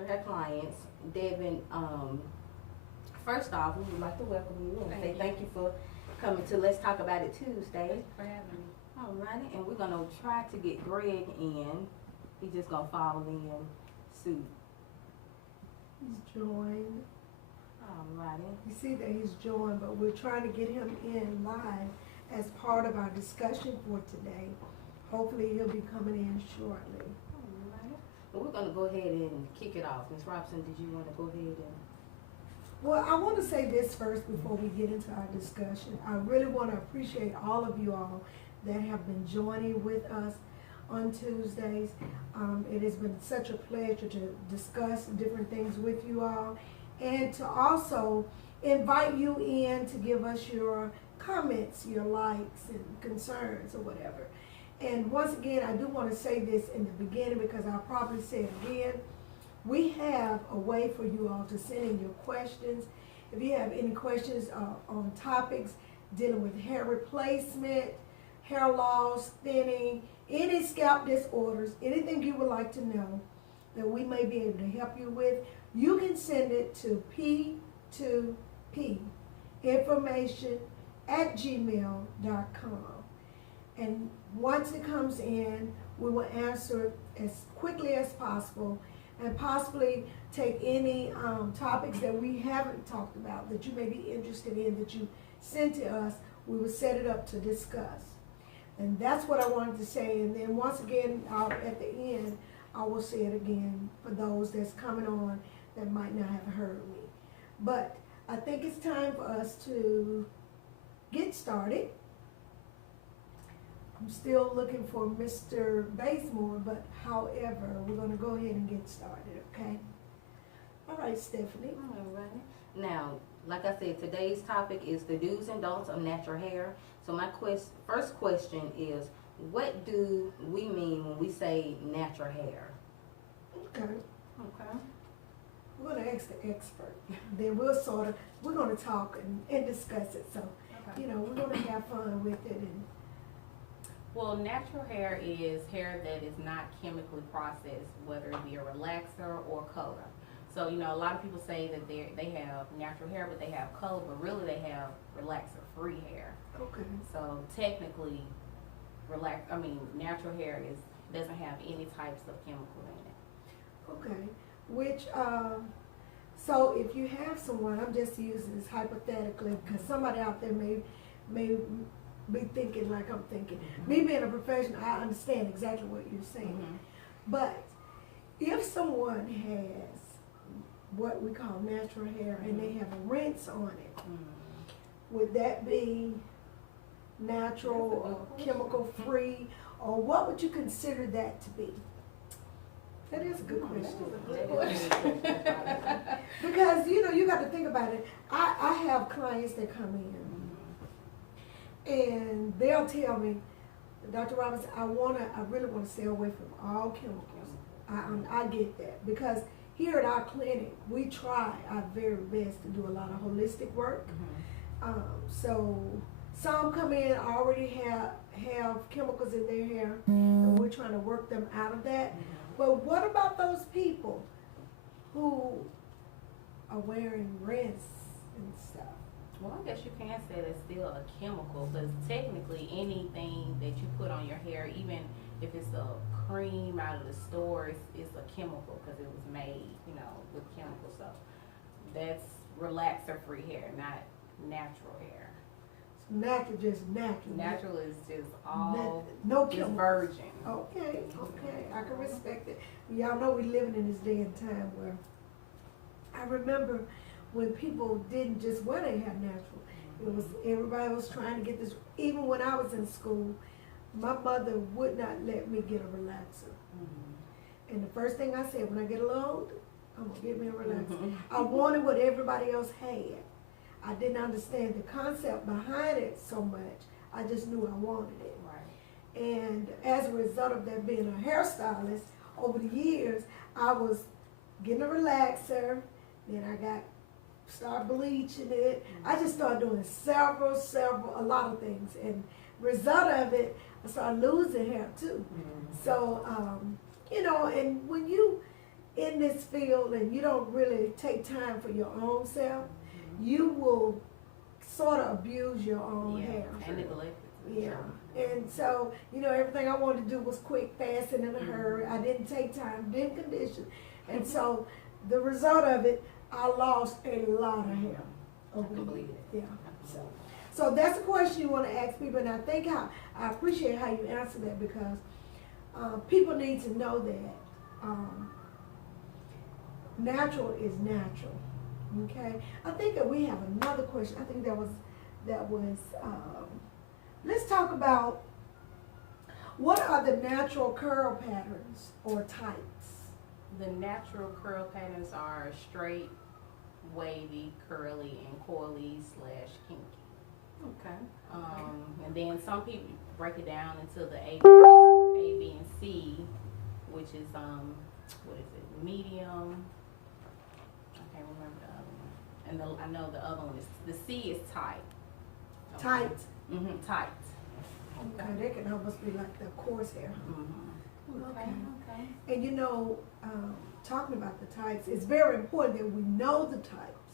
natural hair clients. Devin, first off, we would like to welcome you and say thank you for coming to Let's Talk About It Tuesday. Thanks for having me. Alrighty, and we're gonna try to get Greg in. He's just gonna follow in suit. He's joined. Alrighty. You see that he's joined, but we're trying to get him in live as part of our discussion for today. Hopefully he'll be coming in shortly. Alrighty. Well, we're gonna go ahead and kick it off. Ms. Robson, did you want to go ahead and? Well, I want to say this first before we get into our discussion. I really want to appreciate all of you all that have been joining with us on Tuesdays. It has been such a pleasure to discuss different things with you all and to also invite you in to give us your comments, your likes and concerns or whatever. And once again, I do want to say this in the beginning because I'll probably say it again. We have a way for you all to send in your questions. If you have any questions on topics dealing with hair replacement, hair loss, thinning, any scalp disorders, anything you would like to know that we may be able to help you with, you can send it to P2P information@gmail.com. And once it comes in, we will answer it as quickly as possible and possibly take any topics that we haven't talked about that you may be interested in that you send to us. We will set it up to discuss. And that's what I wanted to say. And then once again, at the end, I will say it again for those that's coming on that might not have heard me. But I think it's time for us to get started. I'm still looking for Mr. Bazemore, but however, we're going to go ahead and get started, okay? All right, Stephanie. All right. Now, like I said, today's topic is the do's and don'ts of natural hair. So my first question is, what do we mean when we say natural hair? Okay. Okay. We're going to ask the expert. Then we're going to talk and discuss it. So, Okay. you know, we're going to have fun with it. And Well, natural hair is hair that is not chemically processed, whether it be a relaxer or color. So, you know, a lot of people say that they have natural hair, but they have color, but really they have relaxer-free hair. okay. So technically, natural hair doesn't have any types of chemical in it. Okay, which, so if you have someone, I'm just using this hypothetically, because somebody out there may be thinking like I'm thinking. Me being a professional, I understand exactly what you're saying. But if someone has what we call natural hair and they have a rinse on it, would that be natural or chemical free, or what would you consider that to be? That is a good question. Because, you know, you got to think about it. I have clients that come in and they'll tell me, Dr. Roberts, I really want to stay away from all chemicals. I get that because here at our clinic, we try our very best to do a lot of holistic work. So some come in already have chemicals in their hair, and we're trying to work them out of that. But what about those people who are wearing rinse and stuff? Well, I guess you can say that's still a chemical, because technically anything that you put on your hair, even if it's a cream out of the store, it's a chemical because it was made, you know, with chemicals. So that's relaxer-free hair, not natural hair. Natural, just natural. Natural is just all no just chemicals. virgin. Okay, I can respect it. Y'all know we living in this day and time where I remember when people didn't just wear their hair natural. It was everybody was trying to get this. Even when I was in school, my mother would not let me get a relaxer. And the first thing I said when I get a little older, I'm gonna get me a relaxer. I wanted what everybody else had. I didn't understand the concept behind it so much. I just knew I wanted it. Right. And as a result of that being a hairstylist, over the years, I was getting a relaxer, then I started bleaching it. I just started doing a lot of things. And result of it, I started losing hair too. So, you know, and when you in this field and you don't really take time for your own self, you will sort of abuse your own hair. And neglect it. Yeah. And so, you know, everything I wanted to do was quick, fast, and in a hurry. I didn't take time, didn't condition. And so the result of it, I lost a lot of hair. I can believe it. Yeah. So that's a question you want to ask people, and I think I appreciate how you answer that, because people need to know that natural is natural. Okay. I think that we have another question. I think that was let's talk about what are the natural curl patterns or types. The natural curl patterns are straight, wavy, curly, and coily / kinky. Okay. And then some people break it down into the A, B, and C, which is what is it? Medium. I can't remember the other one. And I know the other one is the C is tight. Tight. Tight. Okay. That can almost be like the coarse hair. Okay. And you know, talking about the types, it's very important that we know the types,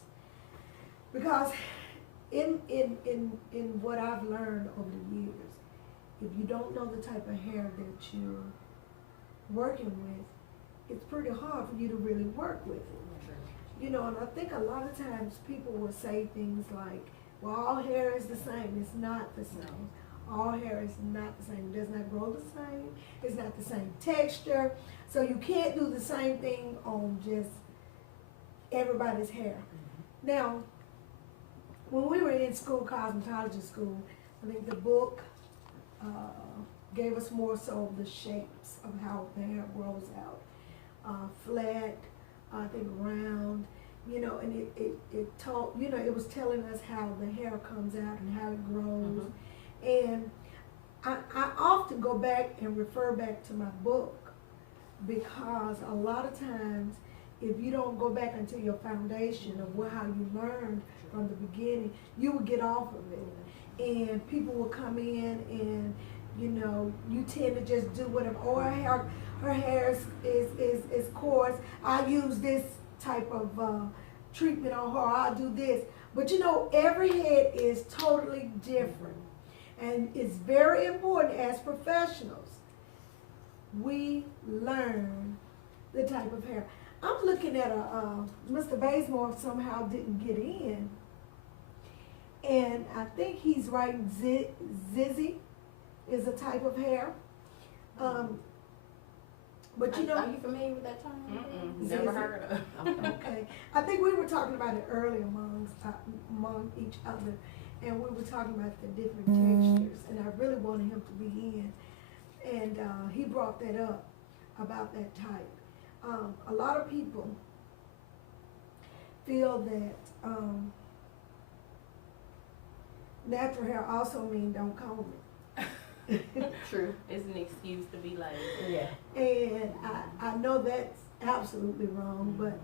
because in what I've learned over the years, if you don't know the type of hair that you're working with, it's pretty hard for you to really work with it. You know, and I think a lot of times people will say things like, well, all hair is the same. It's not the same. All hair is not the same. It does not grow the same. It's not the same texture. So you can't do the same thing on just everybody's hair. Now, when we were in school, cosmetology school, I think the book gave us more so the shapes of how the hair grows out. Flat, I think round, you know, and it taught, you know, it was telling us how the hair comes out and how it grows. And I often go back and refer back to my book, because a lot of times, if you don't go back into your foundation of how you learned from the beginning, you will get off of it. And people will come in and, you know, you tend to just do whatever. Or her hair is coarse. I use this type of treatment on her. I'll do this. But you know, every head is totally different. And it's very important as professionals, we learn the type of hair. I'm looking at Mr. Bazemore somehow didn't get in. And I think he's writing Zizzy is a type of hair. But you know, are you familiar with that term? Never heard of it. Okay. I think we were talking about it earlier among each other, and we were talking about the different textures, and I really wanted him to be in. And he brought that up about that type. A lot of people feel that natural hair also means don't comb it. True. It's an excuse to be lazy. Yeah. And I know that's absolutely wrong, but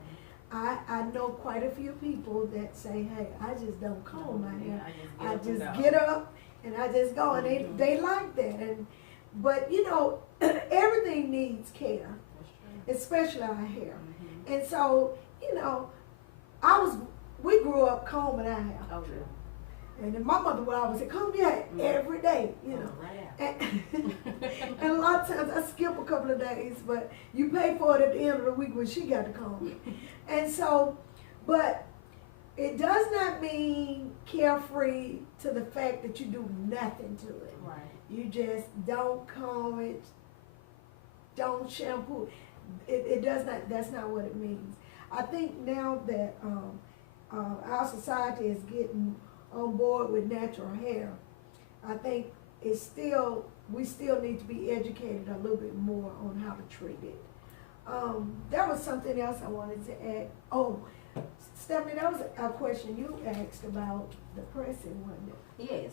I know quite a few people that say, hey, I just don't comb my hair. I just get up and I just go, and they like that. But you know, everything needs care, especially our hair. And so, you know, we grew up combing our hair. Oh, yeah. And then my mother would always say, comb your hair every day, you know. And a lot of times I skip a couple of days, but you pay for it at the end of the week when she got to comb it. And so, but it does not mean carefree to the fact that you do nothing to it. Right. You just don't comb it, don't shampoo. It does not, that's not what it means. I think now that our society is getting on board with natural hair, I think we still need to be educated a little bit more on how to treat it. There was something else I wanted to add. Oh, Stephanie, that was a question you asked about the pressing, wasn't it? Yes.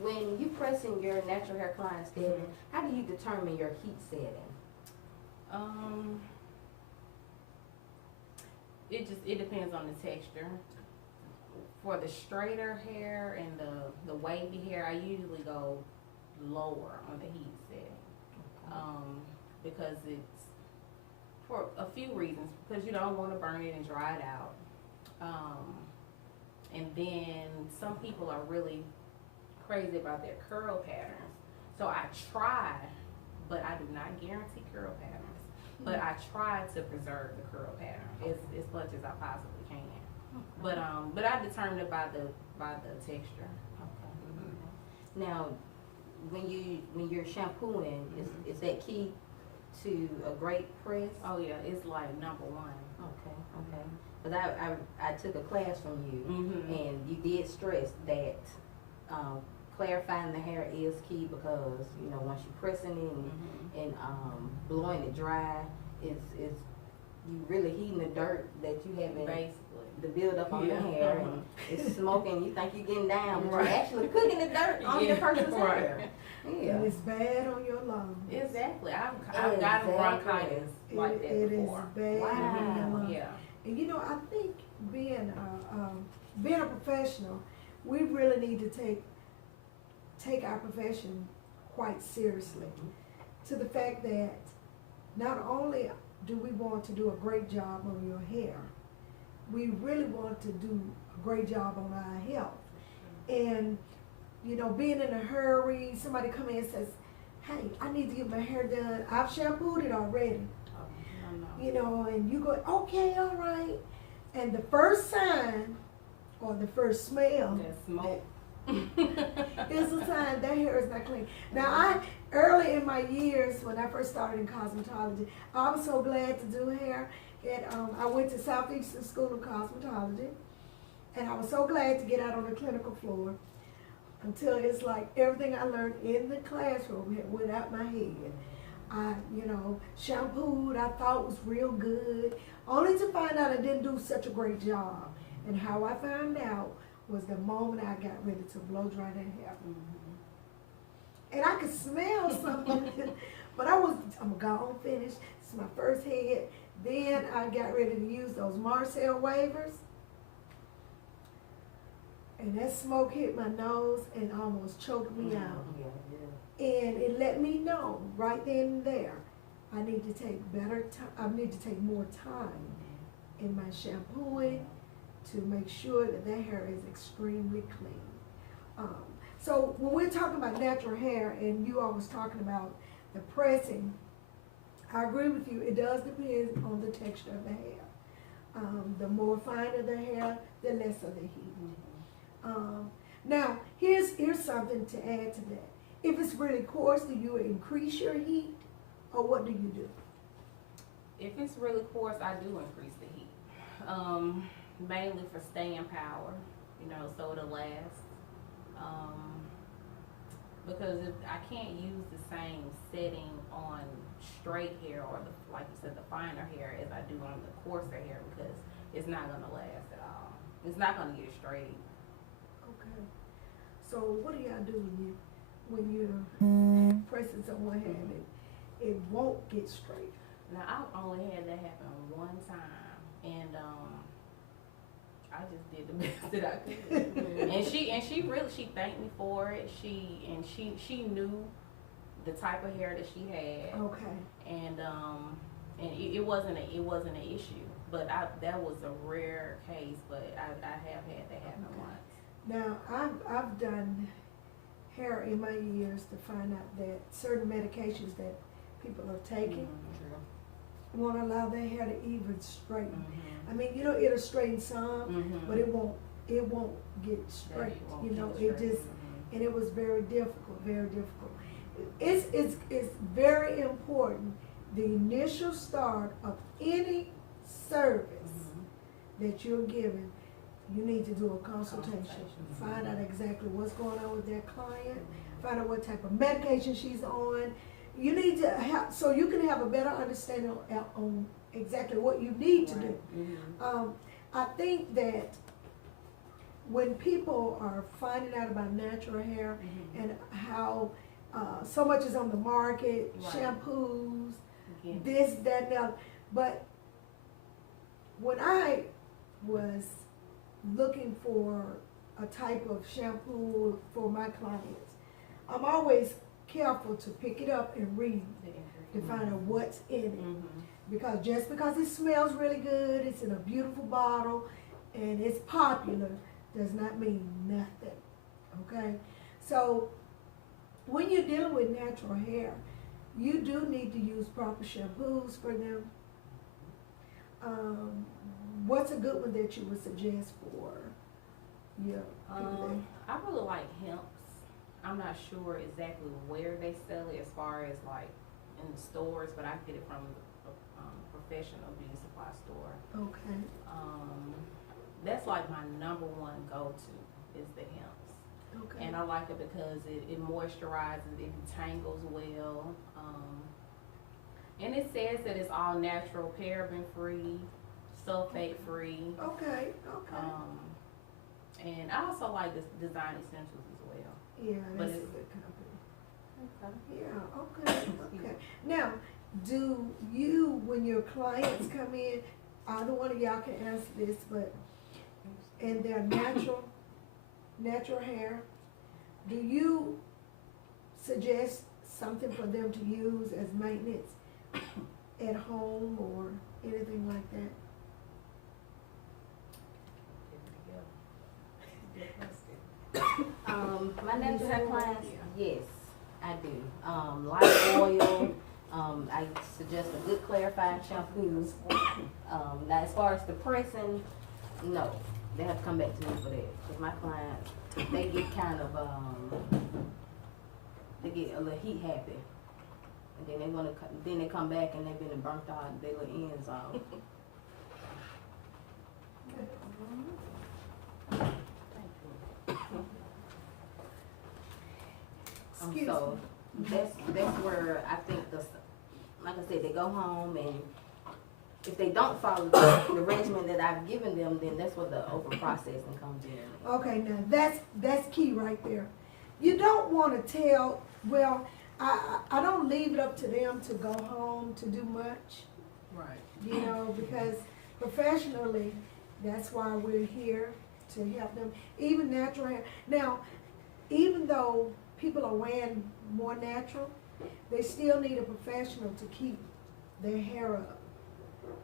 When you pressing your natural hair clients, Stephanie, how do you determine your heat setting? It depends on the texture. For the straighter hair and the wavy hair, I usually go lower on the heat setting, because For a few reasons, because you don't want to burn it and dry it out. And then some people are really crazy about their curl patterns. So I try, but I do not guarantee curl patterns. But I try to preserve the curl pattern as much as I possibly can. But I determine it by the texture. Okay. Now, when you're shampooing, is that key to a great press? Oh yeah, it's like number one. Okay. But I took a class from you, and you did stress that clarifying the hair is key, because you know once you're pressing it and blowing it dry, is you really heating the dirt that you haven't Basically. the build up on the hair, and it's smoking. You think you're getting down, but Right. you're actually cooking the dirt on your person's Right. hair. Yeah. And it's bad on your lungs. Exactly. I've gotten bronchitis like that It is before. bad Wow. on your lungs. Yeah. And you know, I think being a professional, we really need to take our profession quite seriously. To the fact that not only do we want to do a great job on your hair, we really want to do a great job on our health. And you know, being in a hurry, somebody come in and says, "Hey, I need to get my hair done. I've shampooed it already." You know, and you go, "Okay, all right." And the first sign or the first smell That smoke. is a sign that hair is not clean. Now, early in my years when I first started in cosmetology, I was so glad to do hair. I went to Southeastern School of Cosmetology, and I was so glad to get out on the clinical floor, until it's like everything I learned in the classroom had went out my head. I, shampooed, I thought was real good, only to find out I didn't do such a great job. And how I found out was the moment I got ready to blow dry that hair. And I could smell something, but I'm gone finished. It's my first head. Then I got ready to use those Marcel wavers. And that smoke hit my nose and almost choked me out. And it let me know right then and there, I need to take I need to take more time in my shampooing to make sure that hair is extremely clean. So when we're talking about natural hair, and you always talking about the pressing, I agree with you. It does depend on the texture of the hair. The more finer the hair, the less of the heat. Now, here's something to add to that. If it's really coarse, do you increase your heat, or what do you do? If it's really coarse, I do increase the heat. Mainly for staying power, so it'll last. Because I can't use the same setting on straight hair or like you said, the finer hair as I do on the coarser hair, because it's not gonna last at all. It's not gonna get straight. Okay. So what do y'all do when you're pressing someone's hair and it won't get straight? Now I only had that happen one time, and I just did the best that I could. and she really thanked me for it. She knew the type of hair that she had. Okay. And it wasn't an issue, but that was a rare case. But I have had that happen once. Now I've done hair in my years to find out that certain medications that people are taking won't allow their hair to even straighten. I mean, it'll straighten some, but it won't get straight. And it was very difficult, very difficult. It's very important, the initial start of any service that you're giving, you need to do a consultation. Find out exactly what's going on with their client, find out what type of medication she's on. You need to have, so you can have a better understanding on exactly what you need to do. I think that when people are finding out about natural hair and how so much is on the market, shampoos, this, that, and the other. But when I was looking for a type of shampoo for my clients, I'm always careful to pick it up and read to find out what's in it. Because just because it smells really good, it's in a beautiful bottle, and it's popular, does not mean nothing, okay? So, when you're dealing with natural hair, you do need to use proper shampoos for them. What's a good one that you would suggest for your people I really like hemps. I'm not sure exactly where they sell it as far as like in the stores, but I get it from a professional beauty supply store. there? Okay, That's like my number one go-to is the hemps. okay. And I like it because it moisturizes, it detangles well. And it says that it's all natural, paraben-free, sulfate-free. Okay. And I also like this Design Essentials as well. Yeah, But that's a it's- good company. Okay. Yeah, okay. Now, do you, when your clients come in, either one of y'all can answer this, but, and they're natural hair, do you suggest something for them to use as maintenance at home or anything like that? My natural hair clients, yes, I do. Light oil, I suggest a good clarifying shampoo. Now as far as the pressing, no, they have to come back to me for that, cause my clients, they get kind of, they get a little heat happy. And then they wanna, then they come back and they've been burnt out, their little ends off. Excuse So me. that's where I think like I said, they go home and if they don't follow the regimen that I've given them, then that's where the over processing comes in. Okay, now that's key right there. You don't wanna tell, well, I don't leave it up to them to go home to do much, Right. you know, because professionally, that's why we're here, to help them, even natural hair. Now, even though people are wearing more natural, they still need a professional to keep their hair up.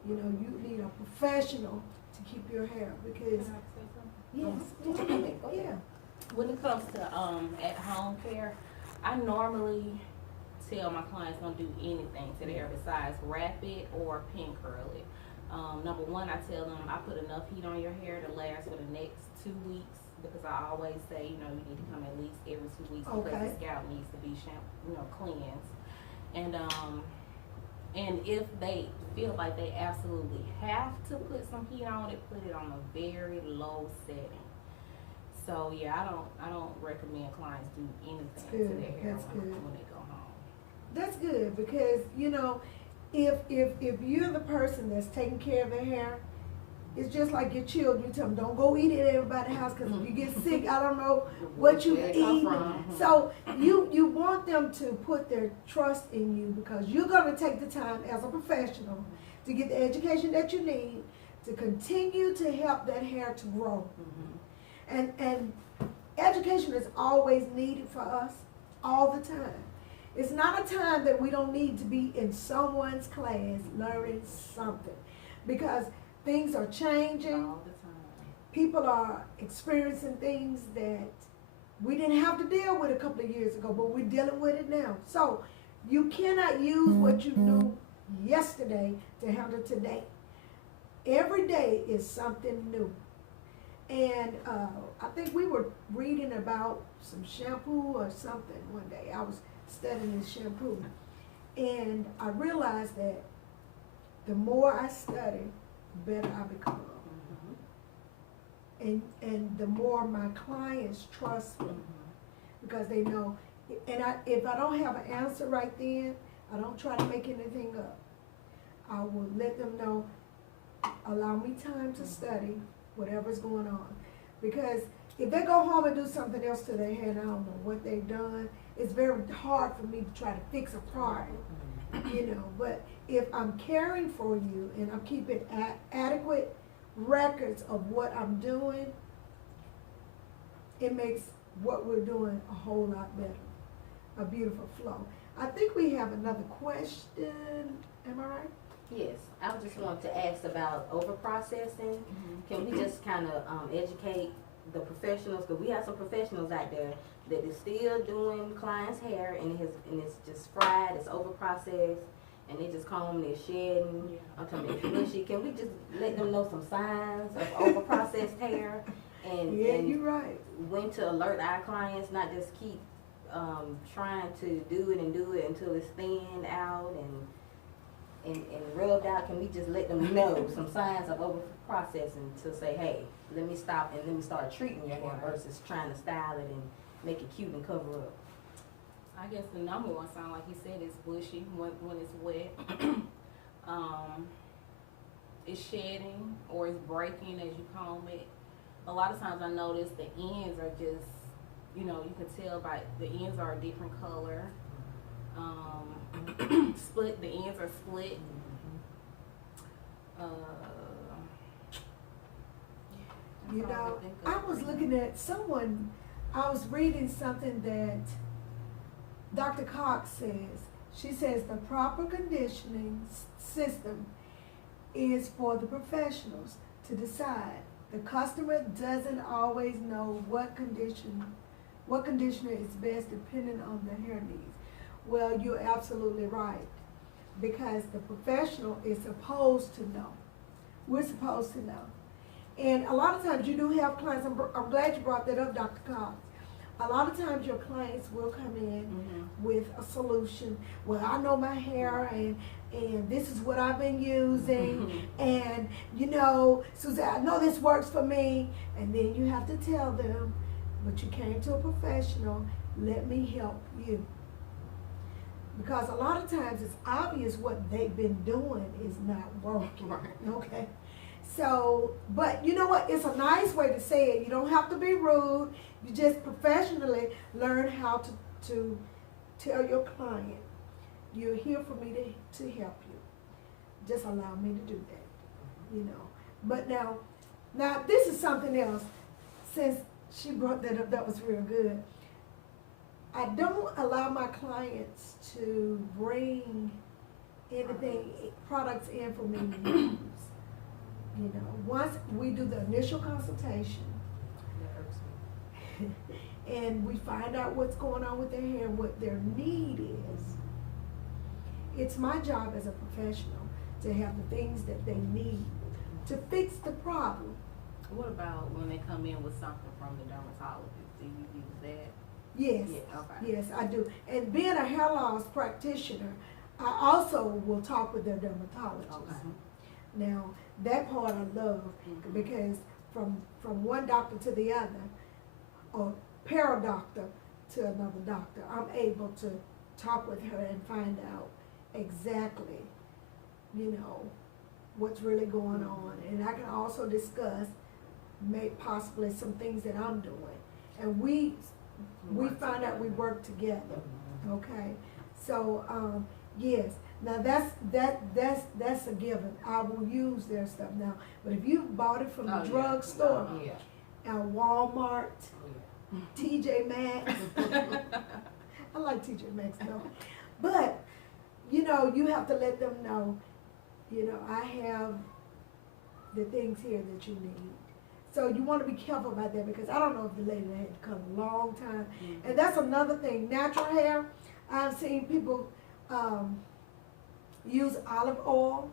You know, you need a professional to keep your hair, because, yes, yeah. When it comes to at home care, I normally tell my clients don't do anything to their hair besides wrap it or pin curl it. Number one, I tell them I put enough heat on your hair to last for the next 2 weeks, because I always say, you know, you need to come at least every 2 weeks because Okay. the scalp needs to be cleansed. And if they feel like they absolutely have to put some heat on it, put it on a very low setting. So yeah, I don't recommend clients do anything to Good, their hair that's when good. they go home. That's good, because, you know, if you're the person that's taking care of their hair, it's just like your children. You tell them, don't go eat it at everybody's house, because if you get sick, I don't know what you Where it come eat. from. So you want them to put their trust in you, because you're gonna take the time as a professional to get the education that you need to continue to help that hair to grow. And education is always needed for us, all the time. It's not a time that we don't need to be in someone's class learning something, because things are changing. All the time. People are experiencing things that we didn't have to deal with a couple of years ago, but we're dealing with it now. So you cannot use what you knew yesterday to handle today. Every day is something new. And I think we were reading about some shampoo or something one day. I was studying this shampoo, and I realized that the more I study, the better I become. And the more my clients trust me, because they know, and if I don't have an answer right then, I don't try to make anything up. I will let them know, allow me time to study whatever's going on. Because if they go home and do something else to their hair and I don't know what they've done, it's very hard for me to try to fix a problem, you know. But if I'm caring for you and I'm keeping adequate records of what I'm doing, it makes what we're doing a whole lot better, a beautiful flow. I think we have another question, am I right? Yes, I just wanted to ask about over processing. Can we just kind of educate the professionals? Because we have some professionals out there that is still doing clients' hair and it's just fried, it's over processed, and they just comb, they're shedding. I'm talking about bushy. Can we just let them know some signs of over processed hair and you're right. when to alert our clients, not just keep trying to do it until it's thinned out and rubbed out? Can we just let them know some signs of over processing to say, hey, let me stop and let me start treating your hair versus trying to style it and make it cute and cover up? I guess the number one sign, like you said, is bushy when it's wet. It's shedding or it's breaking as you comb it. A lot of times I notice the ends are just, you can tell by the ends are a different color. Split, the ends are split. I was looking at someone, I was reading something that Dr. Cox says. She says the proper conditioning system is for the professionals to decide. The customer doesn't always know what conditioner is best depending on the hair needs. Well, you're absolutely right, because the professional is supposed to know. We're supposed to know. And a lot of times you do have clients, I'm glad you brought that up, Dr. Cox. A lot of times your clients will come in with a solution. Well, I know my hair and this is what I've been using, and Suzanne, I know this works for me. And then you have to tell them, but you came to a professional, let me help you. Because a lot of times it's obvious what they've been doing is not working, okay? So, but you know what, it's a nice way to say it. You don't have to be rude. You just professionally learn how to tell your client, you're here for me to help you. Just allow me to do that, But now this is something else. Since she brought that up, that was real good. I don't allow my clients to bring products in for me to use. Once we do the initial consultation, and we find out what's going on with their hair, what their need is, it's my job as a professional to have the things that they need to fix the problem. What about when they come in with something from the dermatologist? Do you use that? Yes, okay. Yes, I do. And being a hair loss practitioner, I also will talk with their dermatologist. Okay. Now, that part I love, because from one doctor to the other, or para-doctor to another doctor, I'm able to talk with her and find out exactly, what's really going on. And I can also discuss possibly some things that I'm doing. And we find out we work together, okay? So, yes. Now that's a given. I will use their stuff now. But if you bought it from the drugstore, Walmart, TJ Maxx, I like TJ Maxx though. But you have to let them know, I have the things here that you need. So you want to be careful about that, because I don't know if the lady had to come a long time. And that's another thing. Natural hair, I've seen people use olive oil,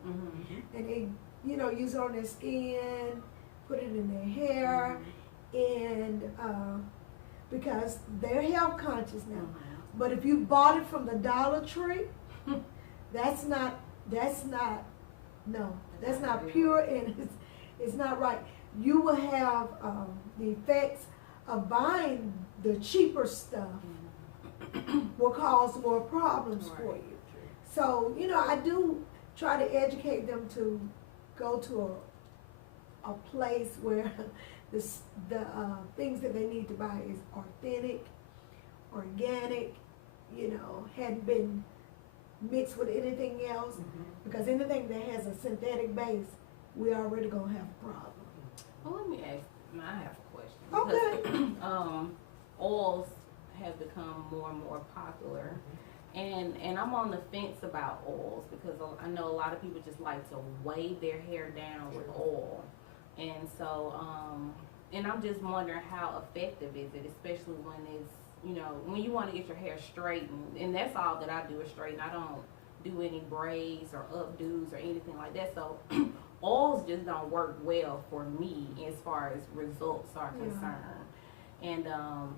and they, use it on their skin, put it in their hair, and because they're health conscious now. But if you bought it from the Dollar Tree, that's not pure, and it's not right. You will have the effects of buying the cheaper stuff will cause more problems for you. So, I do try to educate them to go to a place where the things that they need to buy is authentic, organic, hadn't been mixed with anything else, because anything that has a synthetic base, we already gonna have a problem. Well, let me ask, I have a question. Okay. Because, oils have become more and more popular. And I'm on the fence about oils because I know a lot of people just like to weigh their hair down with oil. And so, and I'm just wondering how effective is it, especially when it's, you know, when you want to get your hair straightened. And that's all that I do is straighten. I don't do any braids or updos or anything like that. So oils just don't work well for me as far as results are concerned. And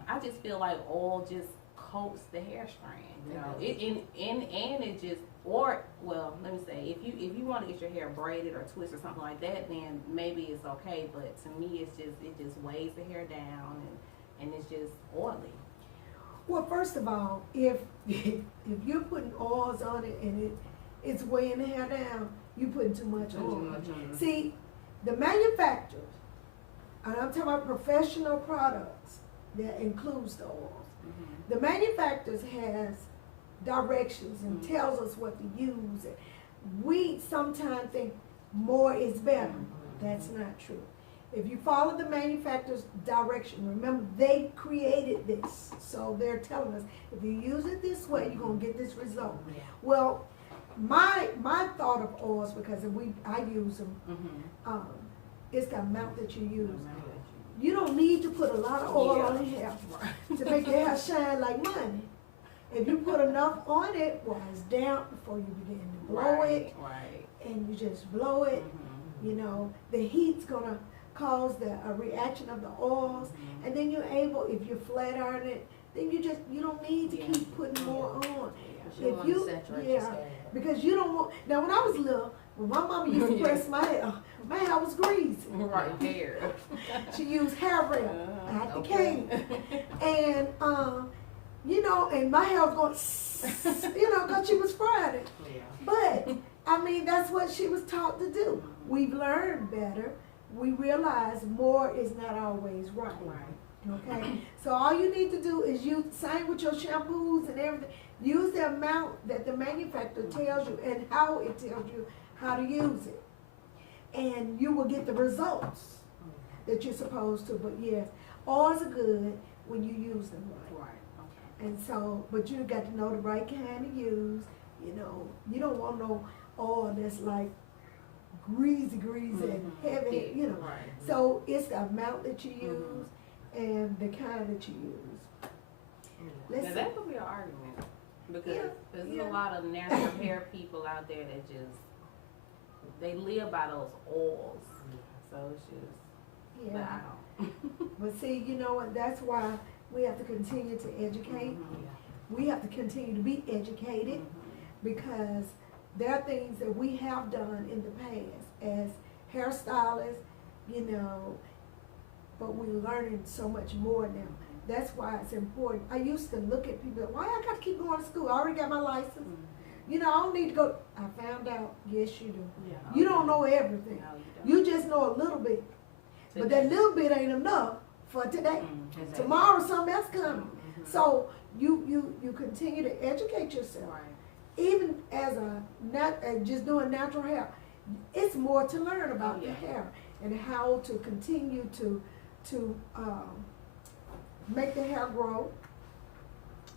I just feel like oil just coats the hair strand, you know. And it just, or well, let me say, if you want to get your hair braided or twisted or something like that, then maybe it's okay. But to me, it just weighs the hair down and it's just oily. Well, first of all, if you're putting oils on it and it's weighing the hair down, you putting too much oil. See, the manufacturers, and I'm talking about professional products that includes the oils. The manufacturers has directions and tells us what to use. We sometimes think more is better. That's not true. If you follow the manufacturer's direction, remember they created this, so they're telling us if you use it this way, you're gonna get this result. Well, my thought of oils, because I use them, it's the amount that you use. You don't need to put a lot of oil on your hair to make your hair shine like money. If you put enough on it while it's damp before you begin to blow it, and you just blow it, you know, the heat's gonna cause a reaction of the oils, and then you're able, if you flat iron it, then you don't need to keep putting more on. If you, because you don't want, now when I was little, when my mama used to press my hair was greasy. Hair. She used hair wrap. I had the cane. And, you know, and my hair was going, you know, because she was frying it. But, I mean, that's what she was taught to do. We've learned better. We realize more is not always right. Okay? So all you need to do is use, same with your shampoos and everything, use the amount that the manufacturer tells you and how it tells you how to use it. And you will get the results that you're supposed to. But yes, oils are good when you use them right. And so, but you got to know the right kind to use. You know, you don't want no oil that's like greasy and heavy, you know. So it's the amount that you use and the kind that you use. Now that could be an argument because there's a lot of natural hair people out there that just, they live by those oils. So it's just, but I don't. But see, you know what, that's why we have to continue to educate. We have to continue to be educated because there are things that we have done in the past as hairstylists, you know, but we're learning so much more now. That's why it's important. I used to look at people, why I got to keep going to school? I already got my license. You know, I don't need to go. I found out, yes you do. You don't know everything. You just know a little bit. But that little bit ain't enough for today. Tomorrow something else coming. So you continue to educate yourself. Even as just doing natural hair, it's more to learn about the hair and how to continue to make the hair grow.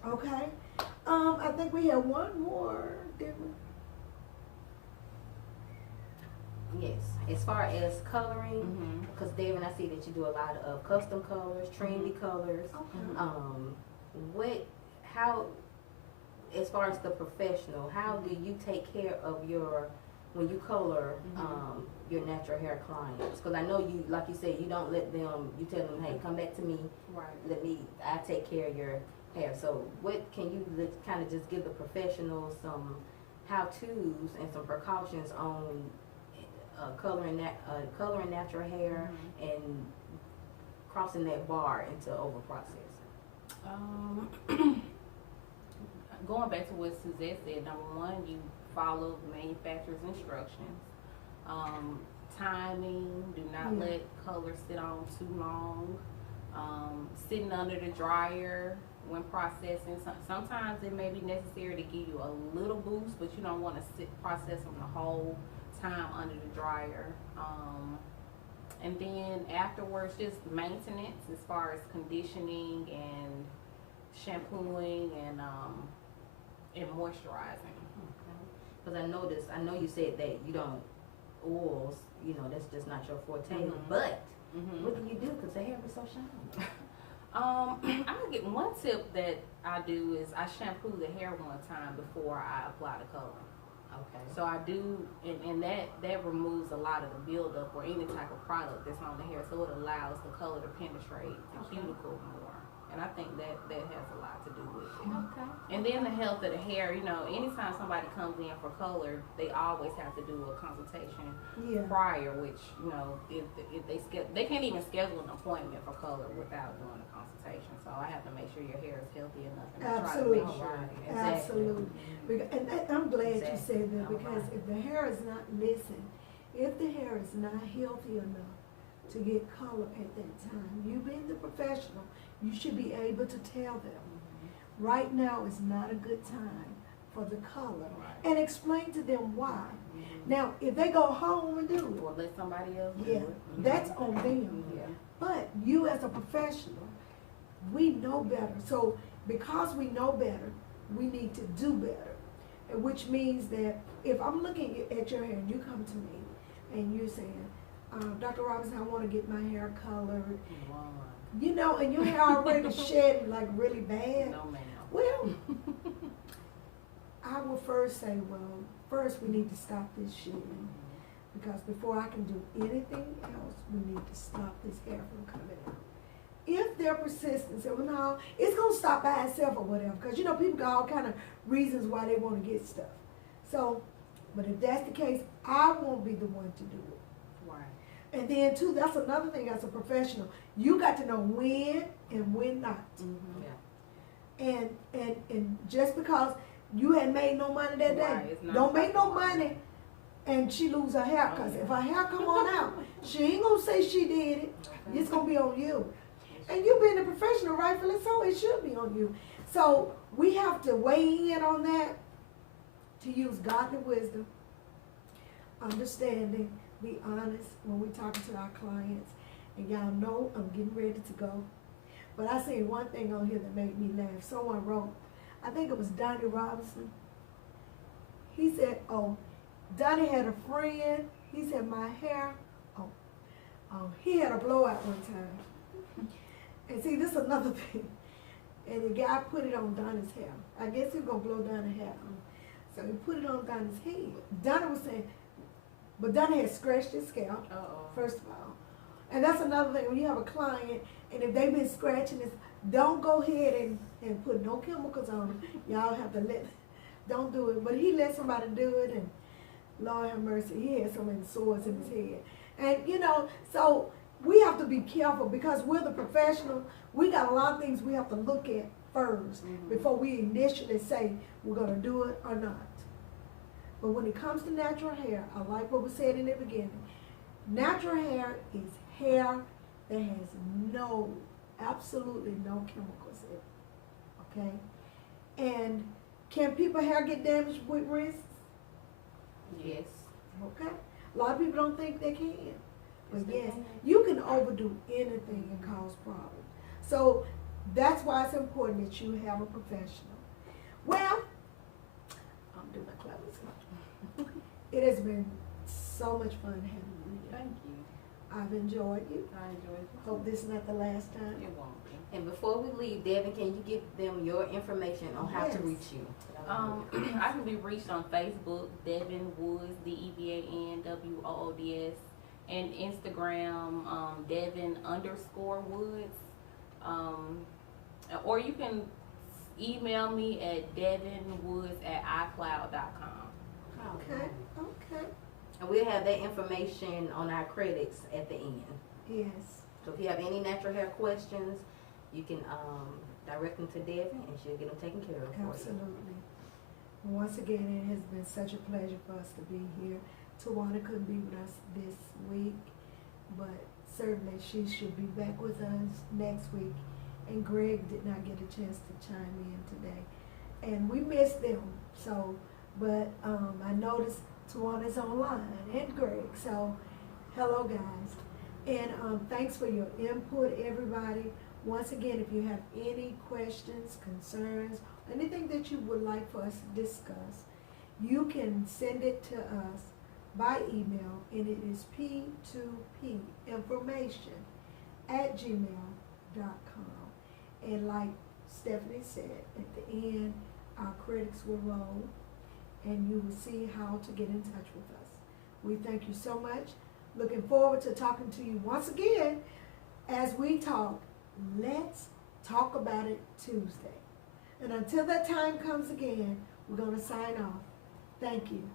Okay. I think we have one more, didn't we? Yes. As far as coloring, because Devin, I see that you do a lot of custom colors, trendy colors. How, as far as the professional, how do you take care of when you color your natural hair clients? Because I know you, like you said, you don't let them, you tell them, hey, come back to me, I take care of your hair. So what can you kind of just give the professionals some how-tos and some precautions on coloring natural hair and crossing that bar into over processing? Going back to what Suzette said, number one, you follow the manufacturer's instructions. Timing, do not let color sit on too long. Sitting under the dryer when processing. Sometimes it may be necessary to give you a little boost, but you don't want to process them the whole time under the dryer. And then afterwards, just maintenance as far as conditioning and shampooing and moisturizing. Because I know you said that you don't oils, that's just not your forte. But what do you do? Because the hair is so shiny. I get one tip that I do is I shampoo the hair one time before I apply the color. Okay. So I do, and that removes a lot of the buildup or any type of product that's on the hair, so it allows the color to penetrate the cuticle more. And I think that has a lot to do with it. Okay. And then the health of the hair, anytime somebody comes in for color, they always have to do a consultation prior, which, if they can't even schedule an appointment for color without doing a consultation. So I have to make sure your hair is healthy enough and try to make sure. Absolutely. And I'm glad you said that, because if the hair is not if the hair is not healthy enough to get color at that time, you being the professional, you should be able to tell them, right now is not a good time for the color, and explain to them why. Now, if they go home and do it, or let somebody else do it. that's on them. But you as a professional, we know better. So because we know better, we need to do better. And which means that if I'm looking at your hair and you come to me and you're saying, Dr. Robinson, I want to get my hair colored, and your hair already shedding like really bad. No, ma'am. Well, I will first say, first we need to stop this shedding, because before I can do anything else, we need to stop this hair from coming out. If they're persistent and say, well, no, it's going to stop by itself or whatever, because, people got all kind of reasons why they want to get stuff. So, but if that's the case, I won't be the one to do it. Right. And then, too, that's another thing as a professional. You got to know when and when not. And just because you had made no money that day, don't make no money and she lose her hair. Because if her hair come on out, she ain't going to say she did it. It's going to be on you. And you being a professional, rightfully so, it should be on you. So we have to weigh in on that, to use godly wisdom, understanding, be honest when we're talking to our clients. And y'all know I'm getting ready to go. But I seen one thing on here that made me laugh. Someone wrote, I think it was Donnie Robinson. He said, Donnie had a friend. He said, my hair, he had a blowout one time. And see, this is another thing. And the guy put it on Donnie's hair. I guess he was going to blow Donnie's hair. So he put it on Donnie's head. Donnie was saying, but Donnie had scratched his scalp, first of all. And that's another thing, when you have a client, and if they've been scratching this, don't go ahead and put no chemicals on them. Y'all have to don't do it. But he let somebody do it, and Lord have mercy, he had so many sores in his head. And, so we have to be careful, because we're the professional. We got a lot of things we have to look at first before we initially say we're going to do it or not. But when it comes to natural hair, I like what was said in the beginning. Natural hair is hair that has absolutely no chemicals in it, okay? And can people's hair get damaged with rinse? Yes. Okay. A lot of people don't think they can. But yes, you can overdo anything and cause problems. So that's why it's important that you have a professional. Well, I'm doing my clothes. It has been so much fun having you here. Thank you. I've enjoyed you. I enjoyed it. Hope this is not the last time. It won't be. And before we leave, Devin, can you give them your information on how to reach you? I can be reached on Facebook, Devin Woods, DevanWoods, and Instagram, Devin_Woods. Or you can email me at devinwoods@icloud.com. Okay. And we'll have that information on our credits at the end. Yes. So if you have any natural hair questions, you can direct them to Devin, and she'll get them taken care of for you. Absolutely. Once again, it has been such a pleasure for us to be here. Tawana couldn't be with us this week, but certainly she should be back with us next week. And Greg did not get a chance to chime in today. And we missed them, but I noticed Tawana's online, and Greg, so hello guys. And thanks for your input, everybody. Once again, if you have any questions, concerns, anything that you would like for us to discuss, you can send it to us by email, and it is p2pinformation@gmail.com. And like Stephanie said, at the end, our credits will roll, and you will see how to get in touch with us. We thank you so much. Looking forward to talking to you once again as we talk. Let's talk about it Tuesday. And until that time comes again, we're going to sign off. Thank you.